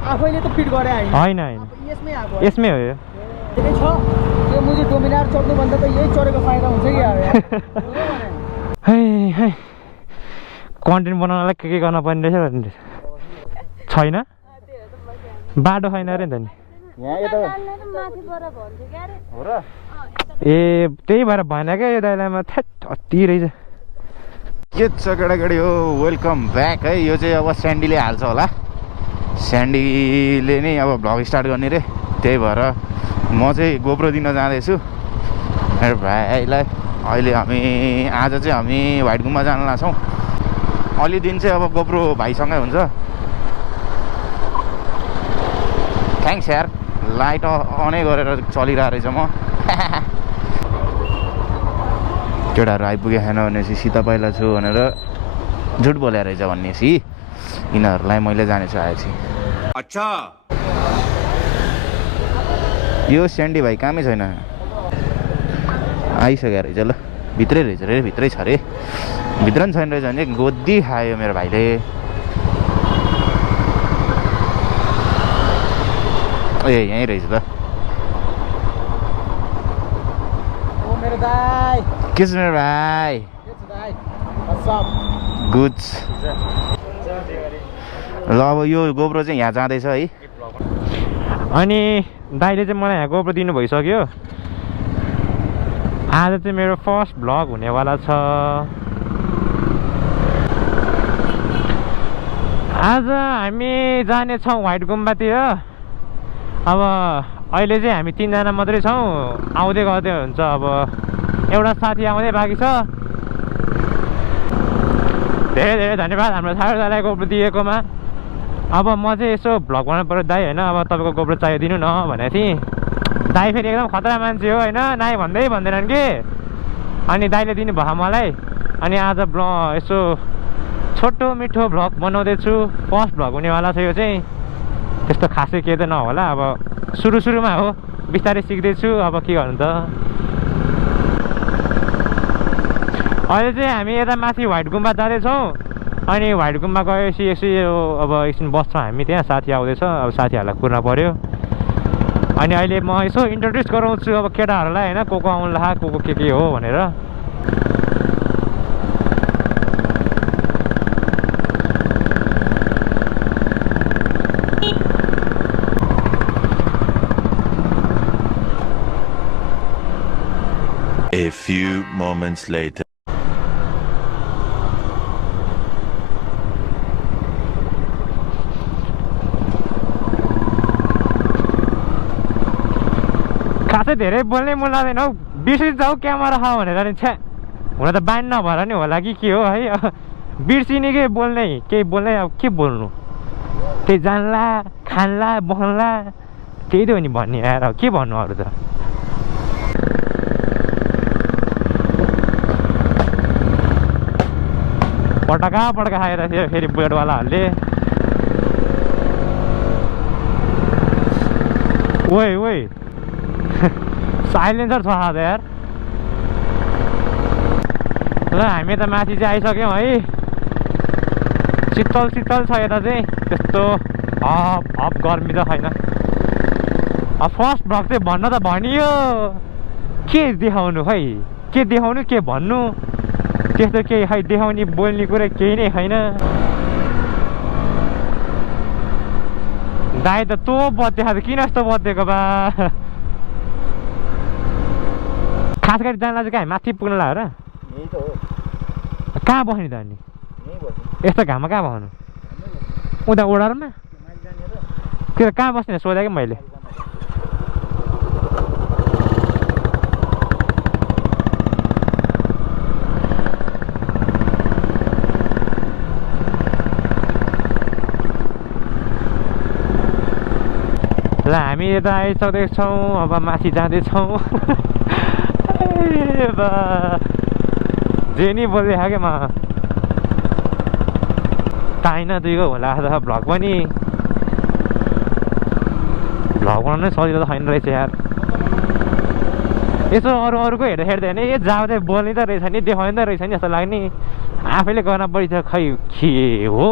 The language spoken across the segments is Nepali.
आफैले त फिट गरे हैन हैन यसमै आको यसमै हो यो यही छ यो मुजी डोमिनार चढ्नु भन्दा त यही चढेको फाइदा हुन्छ कि यार है कन्टेन्ट बनाउनलाई के गर्न पर्ने रहेछ भन्ने छैन बाटो छैन अरे नि त नि यहाँ यता हो र ए त्यही भएर भएन क्या यो दाइलामा थ्याट अति रहेछ के छ केटाकेटी हो वेलकम ब्याक है यो चाहिँ अब स्यान्डीले हाल्छ होला स्यान्डीले नै अब भ्लग स्टार्ट गर्ने रे त्यही भएर म चाहिँ गोप्रो दिन जाँदैछु मेरो भाइलाई अहिले आज चाहिँ हामी व्हाइट गुम्बा जान लाग्छौँ अलि दिन चाहिँ अब गोप्रो भाइसँगै हुन्छ थ्याङ्क्स यार लाइट अनै गरेर चलिरहेको रहेछ म केटाहरू आइपुगे छैन भनेपछि सीता पहिला छु भनेर झुट बोलेर रहेछ भनेपछि यिनीहरूलाई मैले जानेछु आएपछि अच्छा यो स्यान्डी भाइ कामै छैन आइसक्यो रहेछ ल भित्रै रहेछ रे भित्रै छ अरे भित्र पनि छैन रहेछ भने गोदी खायो मेरो भाइले ए यहीँ रहेछ त ओ मेरो दाइ के छ मेरो भाइ के छ दाइ व्हाट्सअप गुड ल अब यो गोप्रो चाहिँ यहाँ जाँदैछ है अनि दाइले चाहिँ मलाई यहाँ गोप्रो दिनु भइसक्यो आज चाहिँ मेरो फर्स्ट भ्लग हुनेवाला छ आज हामी जानेछौँ व्हाइट गुम्बातिर अब अहिले चाहिँ हामी 3 जना मात्रै छौँ आउँदै गर्दै हुन्छ अब एउटा साथी आउँदै बाँकी छ धेरै धेरै धन्यवाद हाम्रो साथीहरूलाई गोप्रो दिएकोमा अब म चाहिँ यसो भ्लग बनाउनु पऱ्यो दाइ होइन अब तपाईँको गोप्रो चाहियो दिनु न भनेको थिएँ दाइ फेरि एकदम खतरा मान्छे हो होइन नाइ भन्दै भन्दैनन् कि अनि दाइले दिनुभयो मलाई अनि आज यसो छोटो मिठो भ्लग बनाउँदैछु फर्स्ट भ्लग हुनेवाला छ यो चाहिँ त्यस्तो खासै केही त नहोला अब सुरुमा हो बिस्तारै सिक्दैछु अब के गर्नु त अहिले चाहिँ हामी यता माथि व्हाइट गुम्बा जाँदैछौँ अनि व्हाइट गुम्बा गएपछि यसो अब एकछिन बस्छौँ हामी त्यहाँ साथी आउँदैछ अब साथीहरूलाई कुर्न पऱ्यो अनि अहिले म यसो इन्ट्रोड्युस गराउँछु अब केटाहरूलाई होइन को आउनु ला को के हो भनेर A few moments later. खासै धेरै बोल्नै मन लाग्दैन हौ बिर्सिन्छौ क्यामेरा छ भनेर नि छ्या हुन त बानी नभएर नि होला कि के हो है बिर्सिने के बोल्नै केही बोल्नै अब के बोल्नु त्यही जान्ला खान्ला बस्ला त्यही त हो नि भन्ने आएर के भन्नु अरू त पटका खाएर फेरि बुलेटवालाहरूले ओइ साइलेन्सर छ आज यार ल हामी त माथि चाहिँ आइसक्यौँ है शीतल छ यता चाहिँ त्यस्तो हप गर्मी त छैन अब फर्स्ट भ्लग चाहिँ भन्न त भनियो के देखाउनु खै के देखाउनु के भन्नु त्यस्तो केही खै देखाउने बोल्ने कुरा केही नै छैन दाइ त तँ बत्देखा त किन यस्तो बत्देको बा खास गरी जानलाई चाहिँ कहाँ माथि पुग्न लाग्यो र यही त हो कहाँ बस्ने त अनि यस्तो घाममा कहाँ बस्नु उता ओडारमा त्यो कहाँ बस्ने सोधेँ कि मैले ल हामी यता आइसकेछौँ अब माथि जाँदैछौँ जे नि बोलिदिएको क्या म टाइना दुईको होला भ्लग पनि भ्लग बनाउनु नै सजिलो त छैन रहेछ यार यसो अरूको हेर्दै नि जाँदै बोल्ने त रहेछ नि देखाउने त रहेछ नि जस्तो लाग्ने आफैले गर्न पऱ्यो खै के हो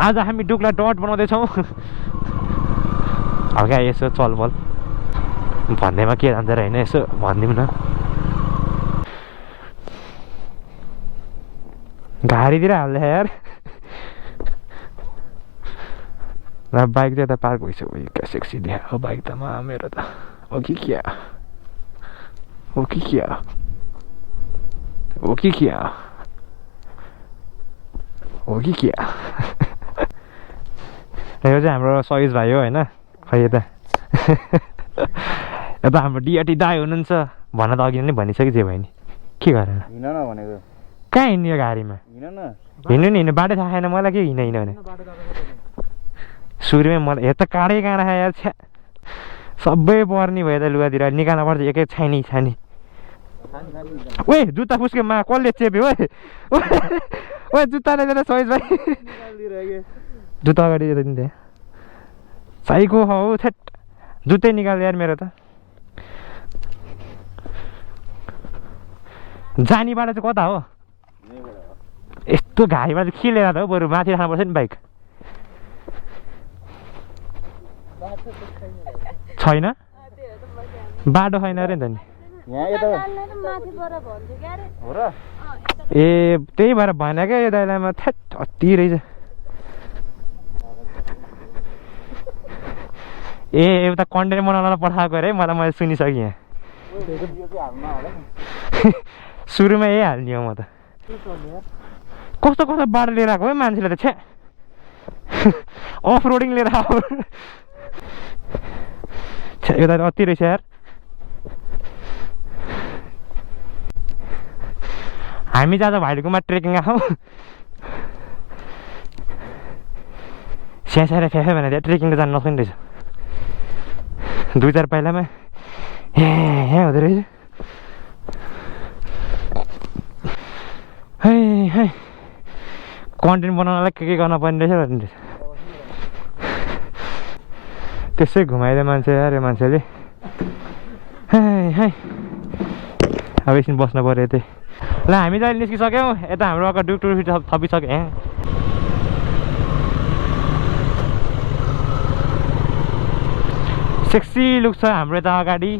आज हामी डुक्ला डट बनाउँदैछौँ हल्का यसो चलबल भन्दैमा के जान्छ र होइन यसो भनिदिउँ न घारीतिर हाल्दै यार र बाइक चाहिँ यता पार्क भइसक्यो क्या सेक्सी देखा हो बाइक त मेरो त हो कि क्या हो कि क्या हो कि क्या हो कि क्या यो चाहिँ हाम्रो सहिज भाइ हो होइन खै यता यता हाम्रो डिआरटी दाई हुनुहुन्छ भन्न त अघि नै भनिसक्यो जे भयो नि के गरेर हिँड न भनेको कहाँ हिँड्ने यो गाडीमा हिँड्नु नि हिँड्नु बाटो थाहा छैन मलाई के हिँड भने सुरुमै मलाई हेर त काँडै काँडा खायो यार छ्या सबै पर्ने भयो त लुगातिर निकाल्नु पर्छ एक एक छानी छानी ओए जुत्ता फुस्क्यो मा कसले चेप्यो ओए ओए जुत्ता ल्याइदिएर सहिज भाइ जुत्ता अगाडि यता नि त्यहाँ साइको हौ छेट जुत्तै निकाल्यो यार मेरो त जाने बाटो चाहिँ कता हो यस्तो घारीबाट चाहिँ के लिएर त हो बरु माथि राख्नुपर्छ नि बाइक छैन बाटो छैन अरे नि त नि ए त्यही भएर भएन क्या यो दाइलामा थ्याट अति रहेछ ए एउटा कन्टेन्ट बनाउनलाई पठाएको अरे मलाई मैले सुनिसकेँ यहाँ सुरुमा यही हाल्ने हो म त कस्तो कस्तो बाटो लिएर आएको है मान्छेले त छ्या अफ रोडिङ लिएर आएको छ्या यो त अति रहेछ यार हामी जाँदा भाइलुकुमा ट्रेकिङ आऊ स्यासेर फ्याफे भनेर त्यहाँ ट्रेकिङ त जानु नसक्ने रहेछ 2-4 पाइलामा यहाँ हुँदो रहेछ है है कन्टेन्ट बनाउनलाई के गर्न पर्ने रहेछ भन्ने रहेछ त्यसै घुमाइदियो मान्छे यार यो मान्छेले है है अब एकछिन बस्नु पऱ्यो यतै ल हामी त अहिले निस्किसक्यौँ यता हाम्रो अगाडि डुक्टुर थपिसक्यो यहाँ सेक्सी लुक छ हाम्रो यता अगाडि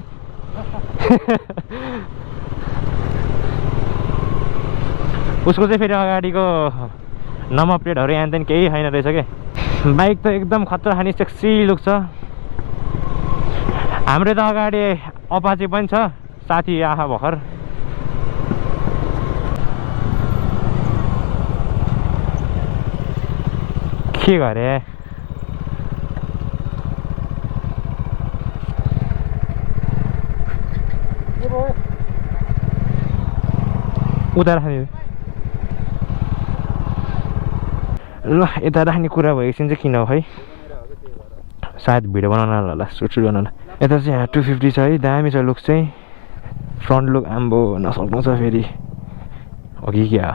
उसको चाहिँ फेरि अगाडिको नम्बर प्लेटहरू यहाँ त्यहाँ केही छैन रहेछ क्या बाइक त एकदम खतरा खाने सेक्सी लुक छ हाम्रो त अगाडि अपाचे पनि छ साथी आँखा भर्खर के गरे उता राख्ने ल यता राख्ने कुरा भएपछि चाहिँ किन हो है सायद भिडियो बनाउन होला सुट बनाउन यता चाहिँ 250 छ है दामी छ लुक चाहिँ फ्रन्ट लुक आम्बो नसक्नु छ फेरि अघि क्या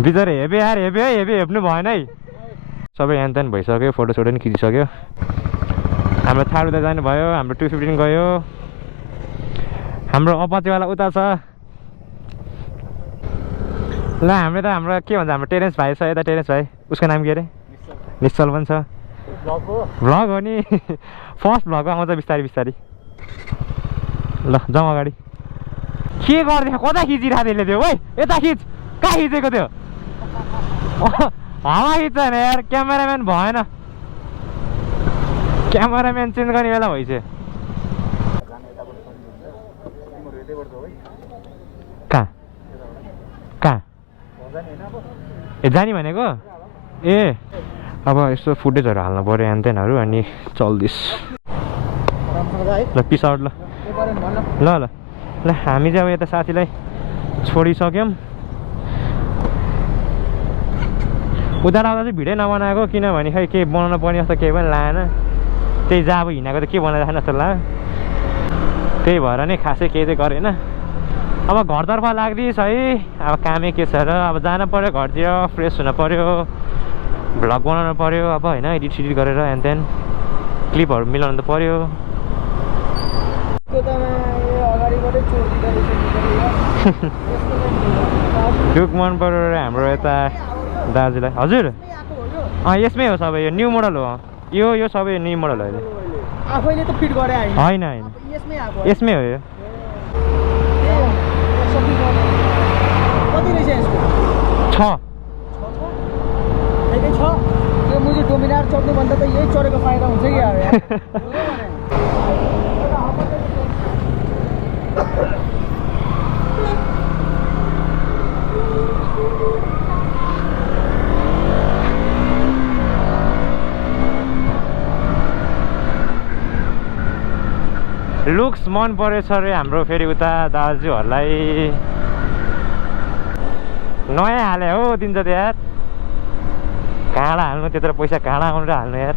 बिचरा हेबे यार हेबे है हेबे हेप्नु भएन है सबै यहाँ त्यहाँ भइसक्यो फोटोसोटो पनि खिचिसक्यो हाम्रो थार उता जानुभयो हाम्रो 250 गयो हाम्रो अपाचेवाला उता छ ल हाम्रो त हाम्रो के भन्छ हाम्रो टेरेन्स भाइ छ यता टेरेन्स भाइ उसको नाम के अरे निश्चल पनि छ भ्लग हो नि फर्स्ट भ्लग आउँछ बिस्तारै बिस्तारै ल जाउँ अगाडि के गरिदियो कता खिचिरहेको त्यसले त्यो है यता खिच कहाँ खिचेको त्यो हावा खिच्छ होइन यार क्यामेराम्यान भएन क्यामेराम्यान चेन्ज गर्ने बेला भइसक्यो कहाँ कहाँ ए जाने भनेको ए अब यस्तो फुटेजहरू हाल्नु पऱ्यो यहाँ त्यहाँहरू अनि चल्दिस ल पिस आउट ल ल ल ल हामी चाहिँ अब यता साथीलाई छोडिसक्यौँ उता आउँदा चाहिँ भिडियो नबनाएको किनभने खै केही बनाउनु पर्ने जस्तो केही पनि लागेन त्यही जहाँ अब हिँडेको त के बनाइराख्नु जस्तो लाग्यो त्यही भएर नै खासै केही चाहिँ गरेन अब घरतर्फ लाग्दैछ है अब कामै के छ र अब जानु पऱ्यो घरतिर फ्रेस हुनु पऱ्यो भ्लग बनाउनु पऱ्यो अब होइन एडिट सिडिट गरेर एन्ड देन क्लिपहरू मिलाउनु त पऱ्यो अगाडिबाटै चोरिदिँदो रहेछ ड्युक मन पऱ्यो रे हाम्रो यता दाजुलाई हजुर यसमै हो सबै यो न्यू मोडल हो यो सबै न्यू मोडल हो अहिले आफैले त फिट गरे होइन यसमै आएको यसमै हो यो कति रहेछ यसको 6 ठिकै छ यो मुजी डोमिनार चढ्नुभन्दा त यही चढेको फाइदा हुन्छ कि यार लुक्स मन परेछ रे हाम्रो फेरि उता दाजुहरूलाई नयाँ हाले हो दिन्छ त यार काँडा हाल्नु त्यत्रो पैसा काँडा आउनु र हाल्नु यार